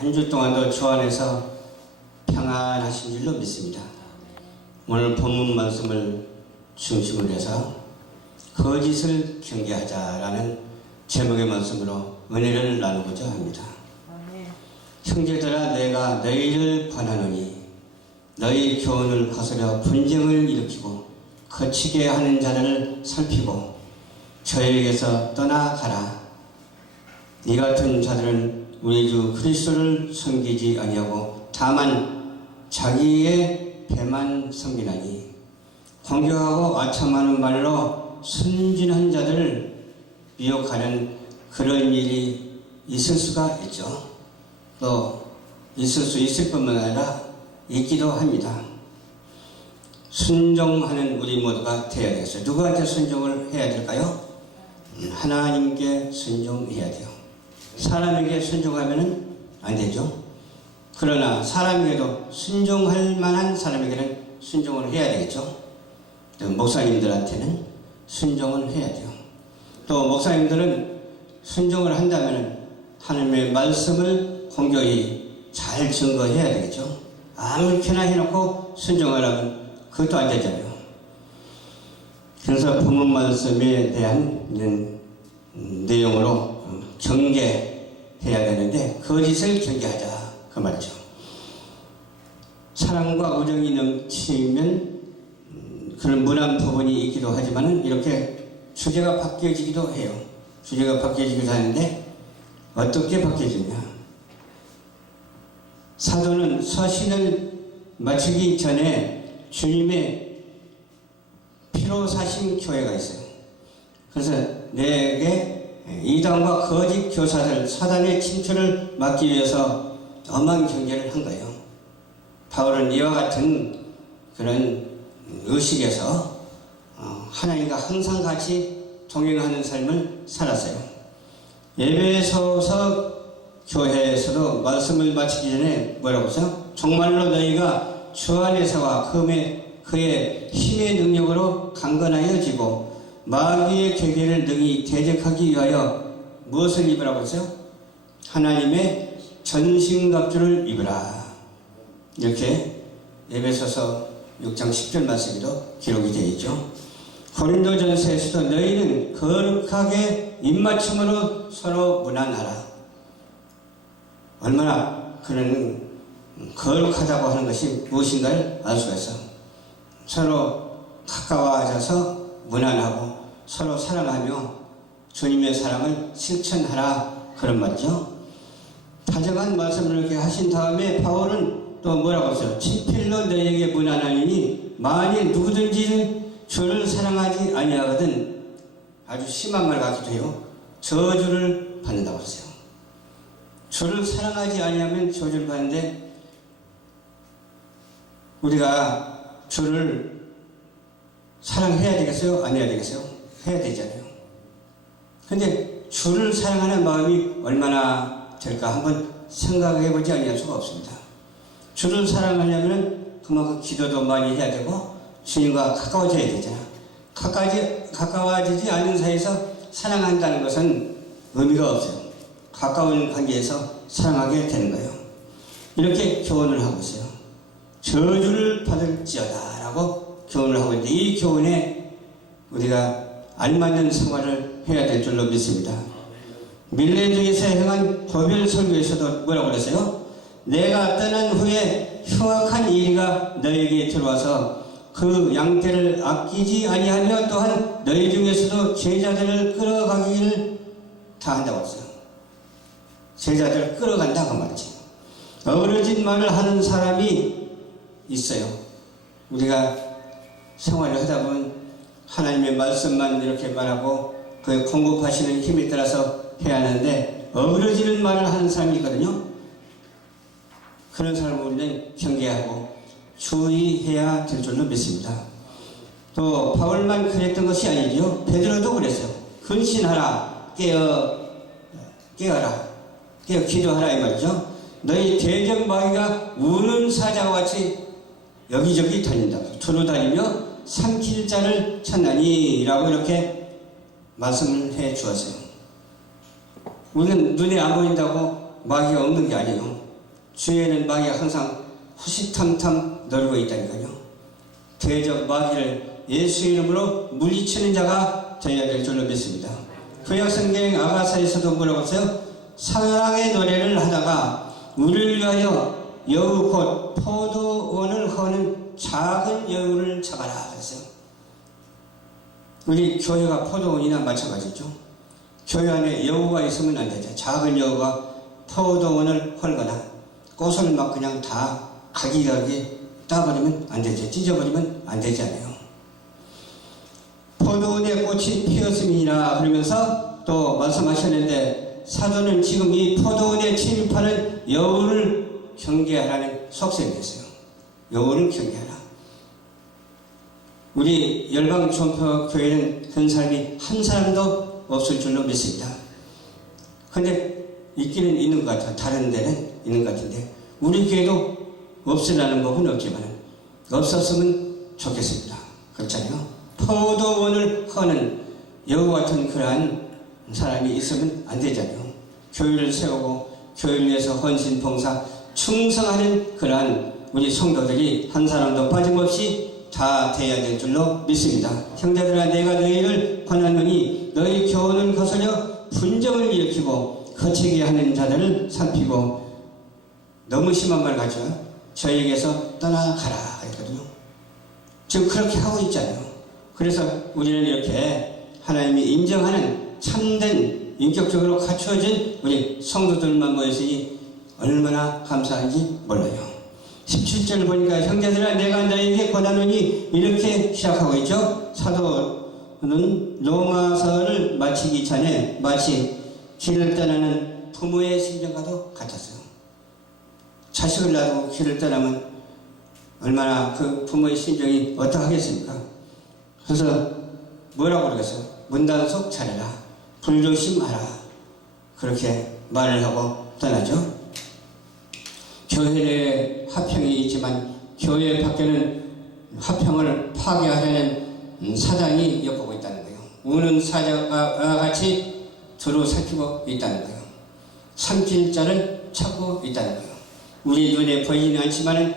한 주 동안도 주 안에서 평안하신 줄로 믿습니다. 오늘 본문 말씀을 중심으로 해서 거짓을 경계하자라는 제목의 말씀으로 은혜를 나누고자 합니다. 형제들아, 내가 너희를 권하노니 너희 교훈을 거스려 분쟁을 일으키고 거치게 하는 자를 살피고 저에게서 떠나가라. 이 같은 자들은 우리 주 그리스도를 섬기지 아니하고 다만 자기의 배만 섬기나니 공격하고 아첨하는 말로 순진한 자들을 미혹하는 그런 일이 있을 수가 있죠. 또 있을 수 있을 뿐만 아니라 있기도 합니다. 순종하는 우리 모두가 되어야 되겠어요. 누구한테 순종을 해야 될까요? 하나님께 순종해야 돼요. 사람에게 순종하면 안 되죠. 그러나 사람에게도 순종할 만한 사람에게는 순종을 해야 되겠죠. 목사님들한테는 순종을 해야 돼요. 또 목사님들은 순종을 한다면 하나님의 말씀을 공교히 잘 증거해야 되겠죠. 아무렇게나 해놓고 순종하라면 그것도 안 되잖아요. 그래서 본문 말씀에 대한 내용으로 경계해야 되는데 거짓을 경계하자 그 말이죠. 사랑과 우정이 넘치면 그런 문안 부분이 있기도 하지만 이렇게 주제가 바뀌어지기도 해요. 주제가 바뀌어지기도 하는데 어떻게 바뀌어지냐. 사도는 서신을 마치기 전에 주님의 피로 사신 교회가 있어요. 그래서 내게 이단과 거짓 교사들 사단의 침투를 막기 위해서 엄한 경계를 한 거예요. 바울은 이와 같은 그런 의식에서 하나님과 항상 같이 동행하는 삶을 살았어요. 에베소서 교회에서도 말씀을 마치기 전에 뭐라고 했어요? 정말로 너희가 주 안에서와 그의 힘의 능력으로 강건하여지고 마귀의 괴계를 능히 대적하기 위하여 무엇을 입으라고 했어요? 하나님의 전신갑주를 입으라. 이렇게 에베소서 6장 10절 말씀에도 기록이 되어 있죠. 고린도전서에서도 너희는 거룩하게 입맞춤으로 서로 문안하라. 얼마나 그런 거룩하다고 하는 것이 무엇인가를 알 수가 있어. 서로 가까워져서 문안하고 서로 사랑하며 주님의 사랑을 실천하라 그런 말이죠. 다정한 말씀을 이렇게 하신 다음에 바울은 또 뭐라고 했어요? 친필로 너희에게 문안하니 만일 누구든지 주를 사랑하지 아니하거든, 아주 심한 말 같기도 해요. 저주를 받는다고 했어요. 주를 사랑하지 아니하면 저주를 받는데 우리가 주를 사랑해야 되겠어요? 안 해야 되겠어요? 해야 되잖아요. 근데 주를 사랑하는 마음이 얼마나 될까 한번 생각해 보지 아니할 수가 없습니다. 주를 사랑하려면 그만큼 기도도 많이 해야 되고 주님과 가까워져야 되잖아. 가까워지지 않는 사이에서 사랑한다는 것은 의미가 없어요. 가까운 관계에서 사랑하게 되는 거예요. 이렇게 교훈을 하고 있어요. 저주를 받을지어다 라고 교훈을 하고 있는데 이 교훈에 우리가 알맞는 생활을 해야 될 줄로 믿습니다. 밀레중에서 행한 도별 설교에서도 뭐라고 그랬어요? 내가 떠난 후에 흉악한 이리가 너에게 들어와서 그 양떼를 아끼지 아니하며 또한 너희 중에서도 제자들을 끌어가기를 다 한다고 했어요. 제자들을 끌어간다 그 말이지. 어그러진 말을 하는 사람이 있어요. 우리가 생활을 하다 보면 하나님의 말씀만 이렇게 말하고 그 공급하시는 힘에 따라서 해야 하는데 어그러지는 말을 하는 사람이 있거든요. 그런 사람을 우리는 경계하고 주의해야 될 줄로 믿습니다. 또 바울만 그랬던 것이 아니죠. 베드로도 그랬어요. 근신하라, 깨어라, 기도하라 이 말이죠. 너희 대적 마귀가 우는 사자와 같이 여기저기 다닌다. 두루 다니며 삼킬 자를 찾나니 라고 이렇게 말씀을 해 주었어요. 우리는 눈에 안 보인다고 마귀가 없는 게 아니에요. 주위에는 마귀가 항상 호시탐탐 놀고 있다니까요. 대적 마귀를 예수 이름으로 물리치는 자가 되어야 될 줄로 믿습니다. 구약성경 아가사에서도 뭐라고 했어요? 사랑의 노래를 하다가 우리를 위하여 여우 곧 포도원을 허는 작은 여우를 잡아라 그랬어요. 우리 교회가 포도원이나 마찬가지죠. 교회 안에 여우가 있으면 안 되죠. 작은 여우가 포도원을 헐거나 꽃을 막 그냥 다 각이하게 따버리면 안 되죠. 찢어버리면 안 되잖아요. 포도원에 꽃이 피었음이니라 그러면서 또 말씀하셨는데, 사도는 지금 이 포도원에 침입하는 여우를 경계하라는 속셈이 됐어요. 여우를 경계하라. 우리 열방종표교회는 그런 사람이 한 사람도 없을 줄로 믿습니다. 근데 있기는 있는 것 같아요. 다른 데는 있는 것 같은데 우리 교회도 없으라는 법은 없지만 없었으면 좋겠습니다. 그렇잖아요. 포도원을 허는 여우 같은 그러한 사람이 있으면 안 되잖아요. 교회를 세우고 교회를 위해서 헌신 봉사 충성하는 그러한 우리 성도들이 한 사람도 빠짐없이 다 돼야 될 줄로 믿습니다. 형제들아, 내가 너희를 권하노니 너희 교훈을 거스려 분쟁을 일으키고 거치게 하는 자들을 살피고, 너무 심한 말 같죠? 저에게서 떠나가라 했거든요. 지금 그렇게 하고 있잖아요. 그래서 우리는 이렇게 하나님이 인정하는 참된 인격적으로 갖추어진 우리 성도들만 모였으니 얼마나 감사한지 몰라요. 17절 보니까 형제들아, 내가 너희에게 권하노니 이렇게 시작하고 있죠. 사도는 로마서를 마치기 전에 마치 길을 떠나는 부모의 심정과도 같았어요. 자식을 놔두고 길을 떠나면 얼마나 그 부모의 심정이 어떠하겠습니까? 그래서 뭐라고 그러겠어요? 문단속 차려라, 불조심하라, 그렇게 말을 하고 떠나죠. 교회 내에 화평이 있지만 교회 밖에는 화평을 파괴하려는 사단이 엿보고 있다는 거예요. 우는 사자와 같이 두루 살피고 있다는 거예요. 삼킬 자를 찾고 있다는 거예요. 우리 눈에 보이지는 않지만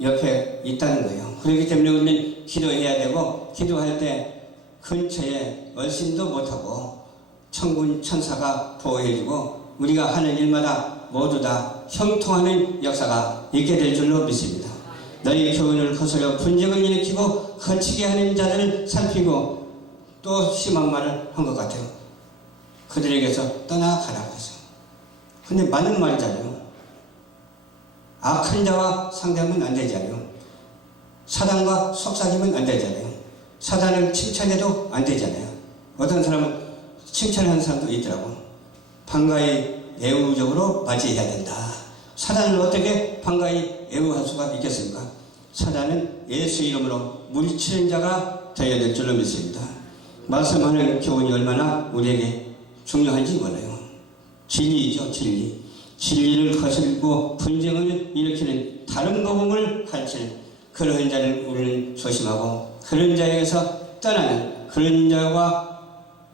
옆에 있다는 거예요. 그렇기 때문에 우리는 기도해야 되고, 기도할 때 근처에 얼씬도 못하고 천군 천사가 보호해주고 우리가 하는 일마다 모두 다 형통하는 역사가 있게 될 줄로 믿습니다. 너희 교훈을 거스려 분쟁을 일으키고 거치게 하는 자들을 살피고, 또 심한 말을 한 것 같아요. 그들에게서 떠나가라고 해서. 근데 맞는 말이잖아요. 악한 자와 상대하면 안 되잖아요. 사단과 속삭이면 안 되잖아요. 사단을 칭찬해도 안 되잖아요. 어떤 사람은 칭찬하는 사람도 있더라고. 반가이 애우적으로 맞이해야 된다. 사단을 어떻게 반가이 애우할 수가 있겠습니까? 사단은 예수 이름으로 물리치는 자가 되어야 될 줄로 믿습니다. 말씀하는 교훈이 얼마나 우리에게 중요한지 몰라요. 진리이죠, 진리. 진리를 거슬고 분쟁을 일으키는 다른 복음을 가르칠 그런 자를 우리는 조심하고, 그런 자에게서 떠나는, 그런 자와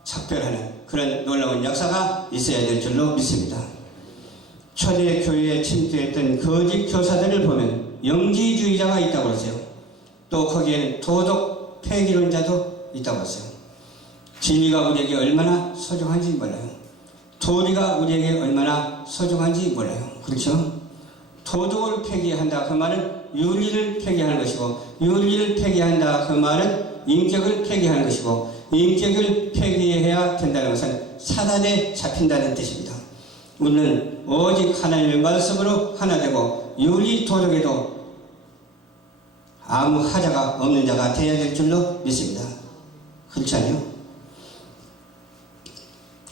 작별하는 그런 놀라운 역사가 있어야 될 줄로 믿습니다. 초대 교회에 침투했던 거짓 교사들을 보면 영지주의자가 있다고 그러세요. 또 거기에는 도덕 폐기론자도 있다고 그러세요. 진리가 우리에게 얼마나 소중한지 몰라요. 도리가 우리에게 얼마나 소중한지 몰라요. 그렇죠? 도덕을 폐기한다 그 말은 윤리를 폐기하는 것이고, 윤리를 폐기한다 그 말은 인격을 폐기하는 것이고, 인격을 폐기해야 된다는 것은 사단에 잡힌다는 뜻입니다. 우리는 오직 하나님의 말씀으로 하나 되고 윤리 도덕에도 아무 하자가 없는 자가 되어야 될 줄로 믿습니다. 그렇지 않아요?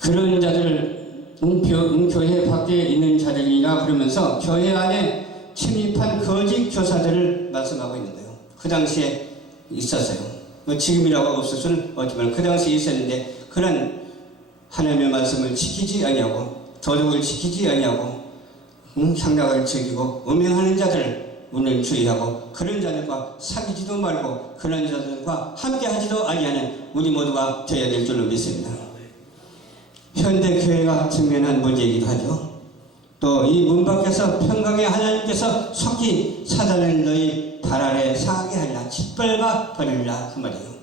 그런 자들을 교회 밖에 있는 자들이라 그러면서 교회 안에 침입한 거짓 교사들을 말씀하고 있는 거예요. 그 당시에 있었어요. 지금이라고 없을 수는 없지만 그 당시에 있었는데, 그런 하나님의 말씀을 지키지 아니하고 도덕을 지키지 아니하고 향락을 즐기고 음행하는 자들 우리는 주의하고, 그런 자들과 사귀지도 말고 그런 자들과 함께하지도 아니하는 우리 모두가 되어야 될 줄로 믿습니다. 현대 교회가 직면한 문제이기도 하죠. 또 이 문 밖에서 평강의 하나님께서 속히 사단을 너희 발 아래 상하게 하리라 짓밟아 버리리라 그 말이에요.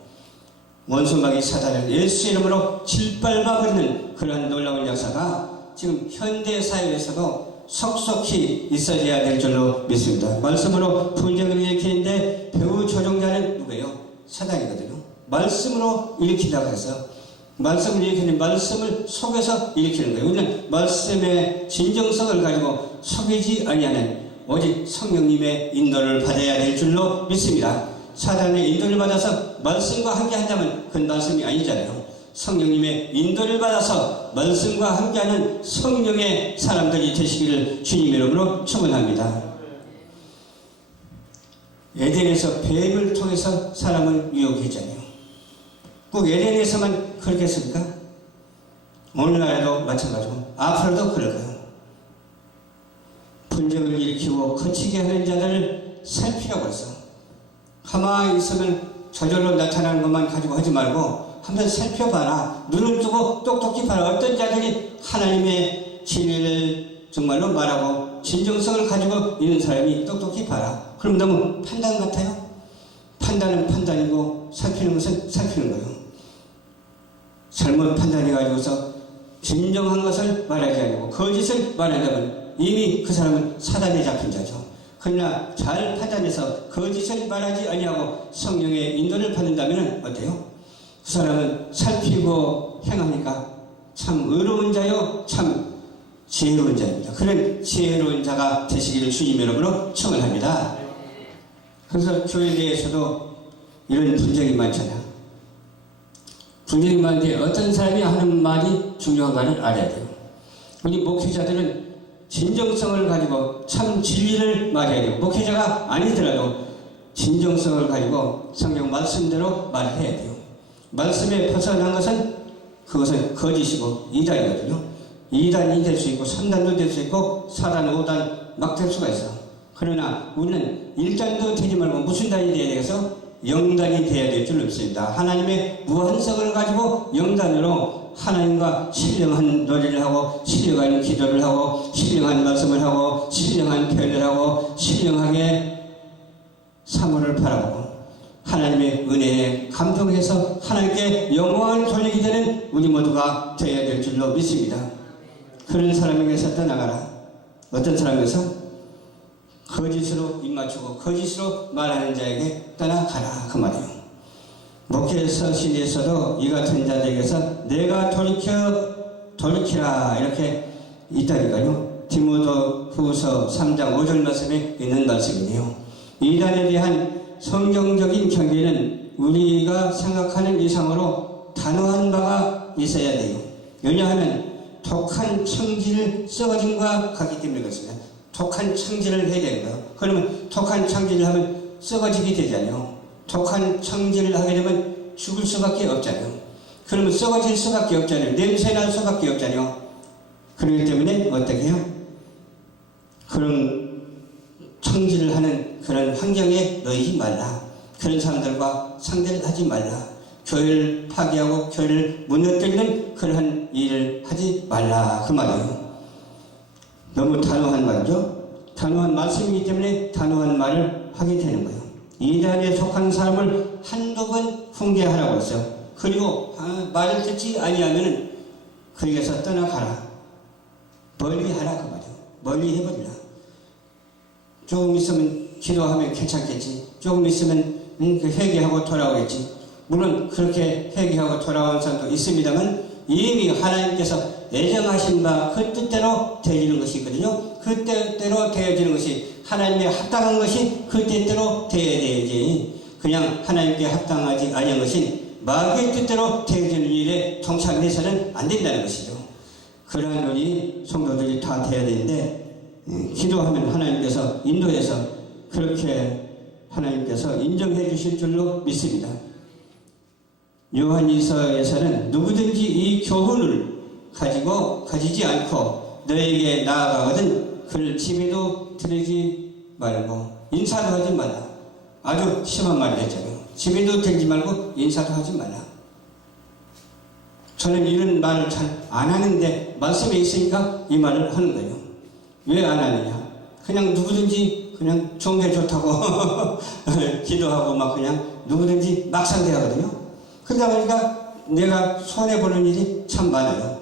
원수마귀 사단을 예수 이름으로 짓밟아 버리는 그런 놀라운 역사가 지금 현대 사회에서도 속속히 있어야 될 줄로 믿습니다. 말씀으로 분쟁을 일으키는데 배후 조종자는 누구예요? 사단이거든요. 말씀으로 일으킨다고 해서 말씀을 일으키는 말씀을 속에서 일으키는 거예요. 우리는 말씀의 진정성을 가지고 속이지 아니하는 오직 성령님의 인도를 받아야 될 줄로 믿습니다. 사단의 인도를 받아서 말씀과 함께 한다면 그건 말씀이 아니잖아요. 성령님의 인도를 받아서 말씀과 함께하는 성령의 사람들이 되시기를 주님 이름으로 축원합니다. 에덴에서 뱀을 통해서 사람을 유혹했잖아요. 꼭 에덴에서만 그렇겠습니까? 오늘날에도 마찬가지고 앞으로도 그럴 거예요. 분쟁을 일으키고 거치게 하는 자들을 살피라고 했어. 가만히 있으면 저절로 나타나는 것만 가지고 하지 말고 한번 살펴봐라. 눈을 뜨고 똑똑히 봐라. 어떤 자들이 하나님의 진리를 정말로 말하고 진정성을 가지고 있는 사람이 똑똑히 봐라. 그럼 너무 판단 같아요? 판단은 판단이고 살피는 것은 살피는 거예요. 잘못 판단해가지고서 진정한 것을 말하지 않고 거짓을 말한다면 이미 그 사람은 사단에 잡힌 자죠. 그러나 잘 판단해서 거짓을 말하지 아니하고 성령의 인도를 받는다면 어때요? 그 사람은 살피고 행하니까 참 의로운 자요 참 지혜로운 자입니다. 그런 지혜로운 자가 되시기를 주님 이름으로 축원합니다. 그래서 교회 내에서도 이런 분쟁이 많잖아요. 분쟁이 많은데 어떤 사람이 하는 말이 중요한가를 알아야 돼요. 우리 목회자들은 진정성을 가지고 참 진리를 말해야 돼요. 목회자가 아니더라도 진정성을 가지고 성경 말씀대로 말해야 돼요. 말씀에 벗어난 것은 그것은 거짓이고 이단이거든요. 이단이 될 수 있고 3단도 될 수 있고 4단, 5단 막 될 수가 있어. 그러나 우리는 1단도 되지 말고 무슨 단이 되어야 되겠어? 0단이 되어야 될 줄 믿습니다. 하나님의 무한성을 가지고 0단으로 하나님과 신령한 노래를 하고 신령한 기도를 하고 신령한 말씀을 하고 신령한 표현을 하고 신령하게 사물을 바라보고 하나님의 은혜에 감동해서 하나님께 영광을 돌리게 되는 우리 모두가 되어야 될 줄로 믿습니다. 그런 사람에게서 떠나가라. 어떤 사람에게서? 거짓으로 입맞추고 거짓으로 말하는 자에게 떠나가라 그 말이에요. 목회 서신에서도 이 같은 자들에게서 내가 돌이키라 이렇게 있다니까요. 디모데 후서 3장 5절 말씀에 있는 말씀이네요. 이단에 대한 성경적인 경계는 우리가 생각하는 이상으로 단호한 바가 있어야 돼요. 왜냐하면 독한 청지를 썩어짐과 같기 때문에 그렇습니다. 독한 청지를 해야 되는 거예요. 그러면 독한 청지를 하면 썩어지게 되잖아요. 독한 청지를 하게 되면 죽을 수밖에 없잖아요. 그러면 썩어질 수밖에 없잖아요. 냄새 날 수밖에 없잖아요. 그렇기 때문에 어떻게 해요? 그런 청지를 하는 그런 환경에 놓이지 말라. 그런 사람들과 상대를 하지 말라. 교회를 파괴하고 교회를 무너뜨리는 그러한 일을 하지 말라 그 말이에요. 너무 단호한 말이죠. 단호한 말씀이기 때문에 단호한 말을 하게 되는 거예요. 이단에 속한 사람을 한두 번 훈계하라고 했어요. 그리고 말을 듣지 아니하면 그에게서 떠나가라. 멀리 하라 그 말이에요. 멀리 해버리라. 조금 있으면 기도하면 괜찮겠지. 조금 있으면 회개하고 돌아오겠지. 물론 그렇게 회개하고 돌아온 사람도 있습니다만 이미 하나님께서 예정하신 바 그 뜻대로 되어지는 것이 있거든요. 그 뜻대로 되어지는 것이 하나님의 합당한 것이 그 뜻대로 되어야 되지. 그냥 하나님께 합당하지 아니한 것이 마귀의 뜻대로 되어지는 일에 동참해서는 안 된다는 것이죠. 그러한 우리 성도들이 다 되어야 되는데 기도하면 하나님께서 인도해서 그렇게 하나님께서 인정해 주실 줄로 믿습니다. 요한일서에서는 누구든지 이 교훈을 가지지 않고 너에게 나아가거든 그를 집에도 들이지 말고 인사도 하지 말라. 아주 심한 말을 했잖아요. 집에도 들이지 말고 인사도 하지 말라. 저는 이런 말을 잘 안 하는데 말씀에 있으니까 이 말을 하는 거예요. 왜 안 하느냐? 그냥 누구든지 그냥 좋은 게 좋다고 기도하고 막 그냥 누구든지 막 상대하거든요. 그러다 보니까 내가 손해보는 일이 참 많아요.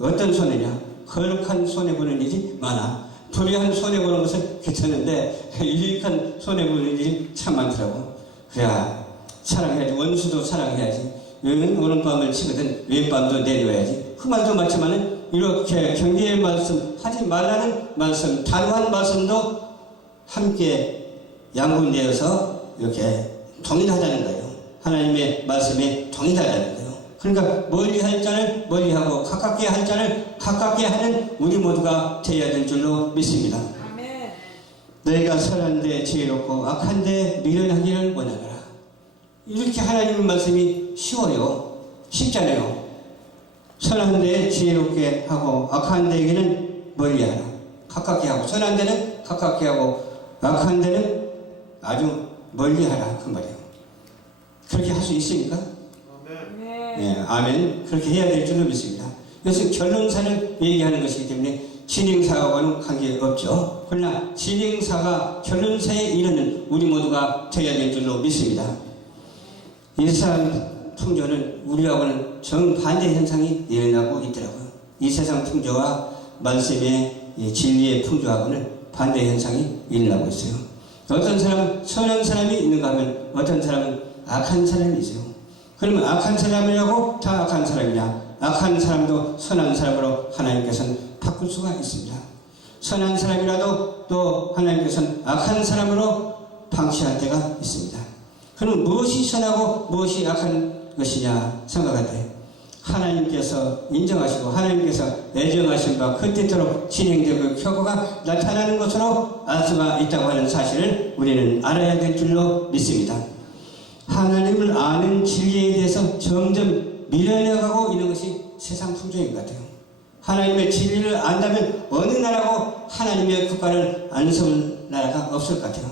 어떤 손해냐? 거룩한 손해보는 일이 많아. 불의한 손해보는 것은 괜찮은데 유익한 손해보는 일이 참 많더라고. 그래야 사랑해야지. 원수도 사랑해야지. 오른밤을 치거든 왼밤도 내려야지. 그 말도 맞지만은 이렇게 경계의 말씀, 하지 말라는 말씀, 단호한 말씀도 함께 양분되어서 이렇게 동일하다는 거예요. 하나님의 말씀에 동일하다는 거예요. 그러니까 멀리 할 자를 멀리하고 가깝게 할 자를 가깝게 하는 우리 모두가 되어야 될 줄로 믿습니다. 아멘. 너희가 선한데 지혜롭고 악한데 미련하기를 원하노라. 이렇게 하나님의 말씀이 쉬워요. 쉽잖아요. 선한데 지혜롭게 하고 악한 데에게는 멀리하라. 가깝게 하고 선한 데는 가깝게 하고 악한 데는 아주 멀리하라 그 말이에요. 그렇게 할 수 있습니까? 네, 아멘. 그렇게 해야 될 줄로 믿습니다. 이것은 결론사를 얘기하는 것이기 때문에 진행사하고는 관계없죠. 그러나 진행사가 결론사에 이르는 우리 모두가 되어야 될 줄로 믿습니다. 이 세상 풍조는 우리하고는 정반대 현상이 일어나고 있더라고요. 이 세상 풍조와 말씀의 진리의 풍조하고는 반대 현상이 일어나고 있어요. 어떤 사람은 선한 사람이 있는가 하면 어떤 사람은 악한 사람이 있어요. 그러면 악한 사람이라고 다 악한 사람이냐? 악한 사람도 선한 사람으로 하나님께서는 바꿀 수가 있습니다. 선한 사람이라도 또 하나님께서는 악한 사람으로 방치할 때가 있습니다. 그러면 무엇이 선하고 무엇이 악한 것이냐 생각할 때 하나님께서 인정하시고 하나님께서 애정하신 바 그때도록 진행되고 결과가 나타나는 것으로 알 수가 있다고 하는 사실을 우리는 알아야 될 줄로 믿습니다. 하나님을 아는 진리에 대해서 점점 밀려나가고 있는 것이 세상 풍조인 것 같아요. 하나님의 진리를 안다면 어느 나라고 하나님의 국가를 안 세울 나라가 없을 것 같아요.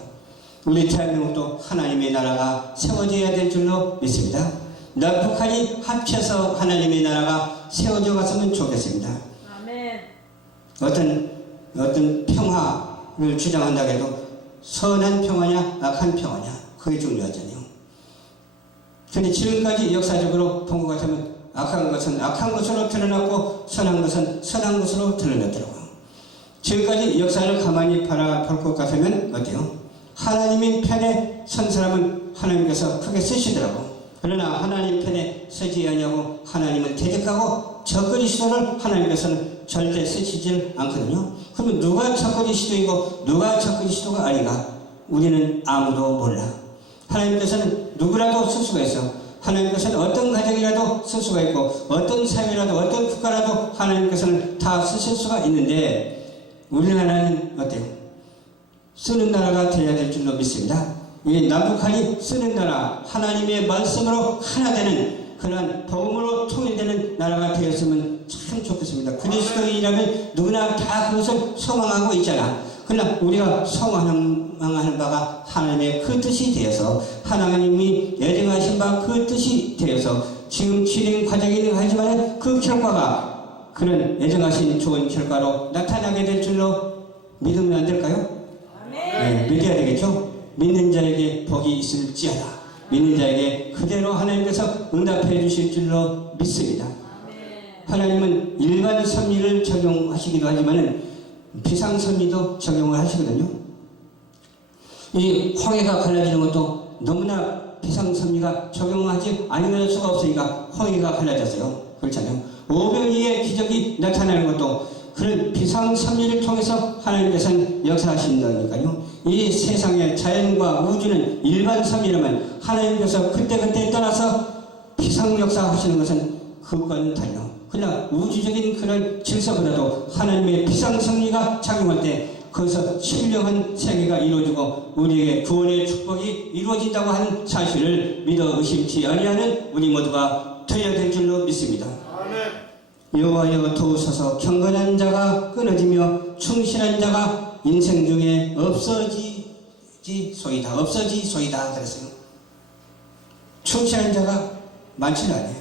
우리 대한민국도 하나님의 나라가 세워져야 될 줄로 믿습니다. 남북한이 합쳐서 하나님의 나라가 세워져 갔으면 좋겠습니다. 아멘. 어떤 평화를 주장한다고 해도 선한 평화냐 악한 평화냐 그게 중요하잖아요. 근데 지금까지 역사적으로 본 것 같으면 악한 것은 악한 것으로 드러났고 선한 것은 선한 것으로 드러났더라고요. 지금까지 역사를 가만히 바라볼 것 같으면 어때요? 하나님의 편에 선 사람은 하나님께서 크게 쓰시더라고. 그러나 하나님 편에 서지 아니하고 하나님을 대적하고 적그리스도를 하나님께서는 절대 쓰시질 않거든요. 그러면 누가 적그리스도이고 누가 적그리스도가 아닌가? 우리는 아무도 몰라. 하나님께서는 누구라도 쓸 수가 있어. 하나님께서는 어떤 가정이라도 쓸 수가 있고 어떤 사회라도 어떤 국가라도 하나님께서는 다 쓰실 수가 있는데 우리나라는 어때요? 쓰는 나라가 되어야 될 줄로 믿습니다. 이 남북한이 쓰는 나라, 하나님의 말씀으로 하나 되는 그러한 복음으로 통일되는 나라가 되었으면 참 좋겠습니다. 그리스도인이라면 누구나 다 그것을 소망하고 있잖아. 그러나 우리가 소망하는 바가 하나님의 그 뜻이 되어서 하나님이 예정하신 바 그 뜻이 되어서 지금 진행 과정이긴 하지만 그 결과가 그런 예정하신 좋은 결과로 나타나게 될 줄로 믿으면 안 될까요? 네, 믿어야 되겠죠? 믿는 자에게 복이 있을지어다. 믿는 자에게 그대로 하나님께서 응답해 주실 줄로 믿습니다. 하나님은 일반 섭리를 적용하시기도 하지만 비상섭리도 적용을 하시거든요. 이 홍해가 갈라지는 것도 너무나 비상섭리가 적용하지 않을 수가 없으니까 홍해가 갈라졌어요. 그렇잖아요. 오병이의 기적이 나타나는 것도 그런 비상섭리를 통해서 하나님께서는 역사하신다니까요. 이 세상의 자연과 우주는 일반 섭리라면 하나님께서 그때그때 따라서 비상역사 하시는 것은 그것과는 달라요. 그러나 우주적인 그런 질서보다도 하나님의 비상섭리가 작용할 때 거기서 신령한 세계가 이루어지고 우리에게 구원의 축복이 이루어진다고 하는 사실을 믿어 의심치 아니하는 우리 모두가 되어야 될 줄로 믿습니다. 여호와여 도우소서. 경건한 자가 끊어지며 충실한 자가 인생 중에 없어지소이다. 없어지소이다 그랬어요. 충실한 자가 많지는 않아요.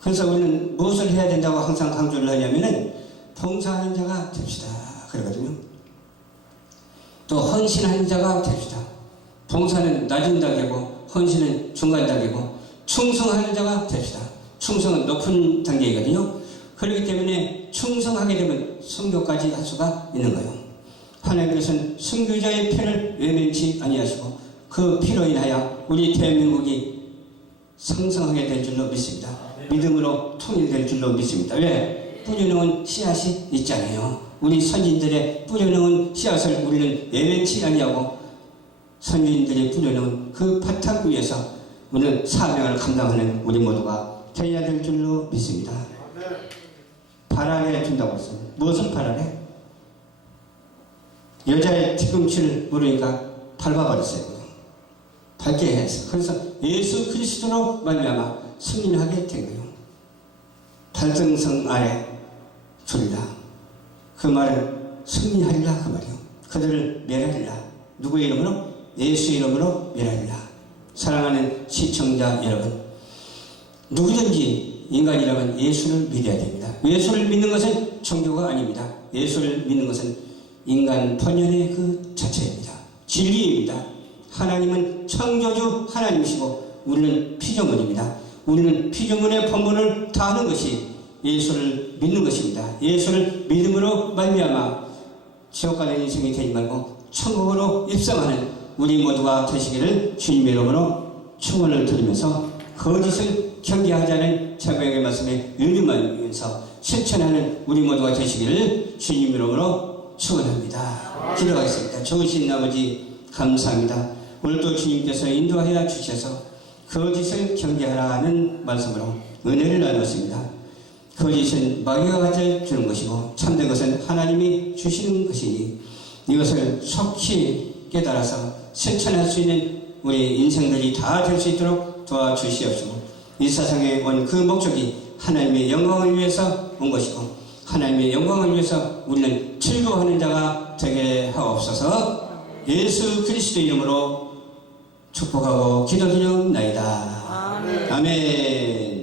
그래서 우리는 무엇을 해야 된다고 항상 강조를 하냐면은 봉사하는 자가 됩시다. 그러거든요. 또 헌신하는 자가 됩시다. 봉사는 낮은 단계고 헌신은 중간 단계고 충성하는 자가 됩시다. 충성은 높은 단계이거든요. 그렇기 때문에 충성하게 되면 순교까지 할 수가 있는 거예요. 하나님께서는 순교자의 피를 외면치 아니하시고 그 피로 인하여 우리 대한민국이 성성하게 될 줄로 믿습니다. 믿음으로 통일될 줄로 믿습니다. 왜? 뿌려놓은 씨앗이 있잖아요. 우리 선진들의 뿌려놓은 씨앗을 우리는 외면치 아니하고 선진들이 뿌려놓은 그 바탕 위에서 오늘 사명을 감당하는 우리 모두가 되어야 될 줄로 믿습니다. 발아래 준다고 했어요. 무엇을 발아래? 여자의 뒤꿈치를 모르니까 밟아버렸어요. 밟게 했어. 그래서 예수 그리스도로 말미암아 승리하게 된 거예요. 발등성 아래 두리라. 그 말은 승리하리라 그 말이요. 그들을 멸하리라. 누구의 이름으로? 예수 이름으로 멸하리라. 사랑하는 시청자 여러분, 누구든지 인간이라면 예수를 믿어야 됩니다. 예수를 믿는 것은 종교가 아닙니다. 예수를 믿는 것은 인간 본연의 그 자체입니다. 진리입니다. 하나님은 창조주 하나님이시고 우리는 피조물입니다. 우리는 피조물의 본분을 다하는 것이 예수를 믿는 것입니다. 예수를 믿음으로 말미암아 지옥 가는 인생이 되지 말고 천국으로 입성하는 우리 모두가 되시기를 주님의 이름으로 축원을 드리면서 거짓을 경계하자는 제목의 말씀에 의미하면서 실천하는 우리 모두가 되시기를 주님 이름으로 축원합니다. 기도하겠습니다. 좋으신 아버지 감사합니다. 오늘도 주님께서 인도하여 주셔서 거짓을 경계하라는 말씀으로 은혜를 나눴습니다. 거짓은 마귀가 가져주는 것이고 참된 것은 하나님이 주시는 것이니 이것을 속히 깨달아서 실천할 수 있는 우리 인생들이 다 될 수 있도록 도와주시옵시고 이 세상에 온 그 목적이 하나님의 영광을 위해서 온 것이고 하나님의 영광을 위해서 우리는 즐거워하는 자가 되게 하옵소서. 예수 그리스도 이름으로 축복하고 기도드리옵나이다. 아멘. 아멘.